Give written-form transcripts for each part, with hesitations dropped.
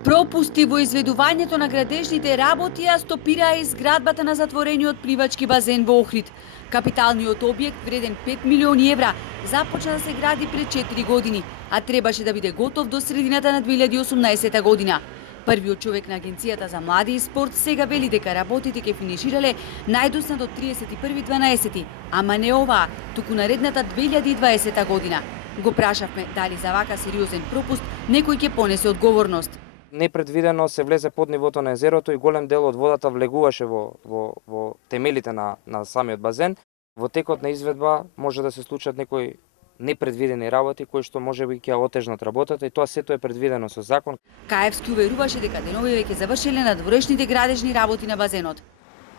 Пропусти во изведувањето на градежните работи ја стопираа изградбата на затворениот пливачки базен во Охрид. Капиталниот објект вреден 5 милиони евра започна да се гради пред 4 години, а требаше да биде готов до средината на 2018 година. Првиот човек на Агенцијата за млади и спорт сега вели дека работите ќе финиширале најдосна до 31.12, ама не оваа, туку наредната 2020 година. Го прашавме дали за вака сериозен пропуст некој ќе понесе одговорност. Непредвидено се влезе под нивото на езерото и голем дел од водата влегуваше во темелите на самиот базен. Во текот на изведба може да се случат некои непредвидени работи кои што можеби ќе отежнат работата и тоа сето е предвидено со закон. Каевски уверуваше дека деновиве ќе завршиле надворешните градежни работи на базенот.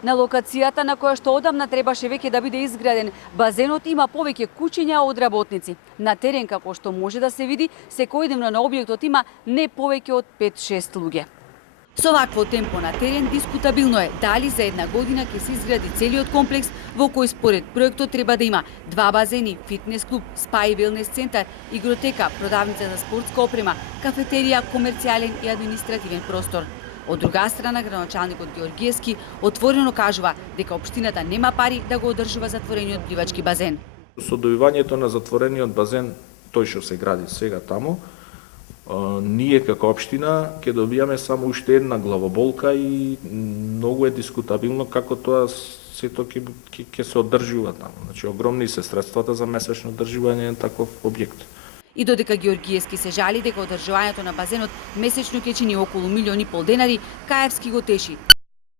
На локацијата на која што одамна требаше веќе да биде изграден, базенот има повеќе кучиња од работници. На терен, како што може да се види, секојдневно на објектот има не повеќе од 5-6 луѓе. Со вакво темпо на терен дискутабилно е дали за една година ќе се изгради целиот комплекс во кој според проектот треба да има 2 базени, фитнес клуб, спа и велнес центар, игротека, продавница за спортска опрема, кафетерија, комерцијален и административен простор. Од друга страна, градоначалникот Георгиевски отворено кажува дека општината нема пари да го одржува затворениот пливачки базен. Со добивањето на затворениот базен, тој што се гради сега таму, ние како општина ќе добијаме само уште една главоболка и многу е дискутабилно како тоа сето ќе се одржува таму. Значи огромни се средствата за месечно одржување на таков објект. И додека Георгиевски се жали дека одржувањето на базенот месечно ќе чини околу 1,5 милиони денари, Каевски го теши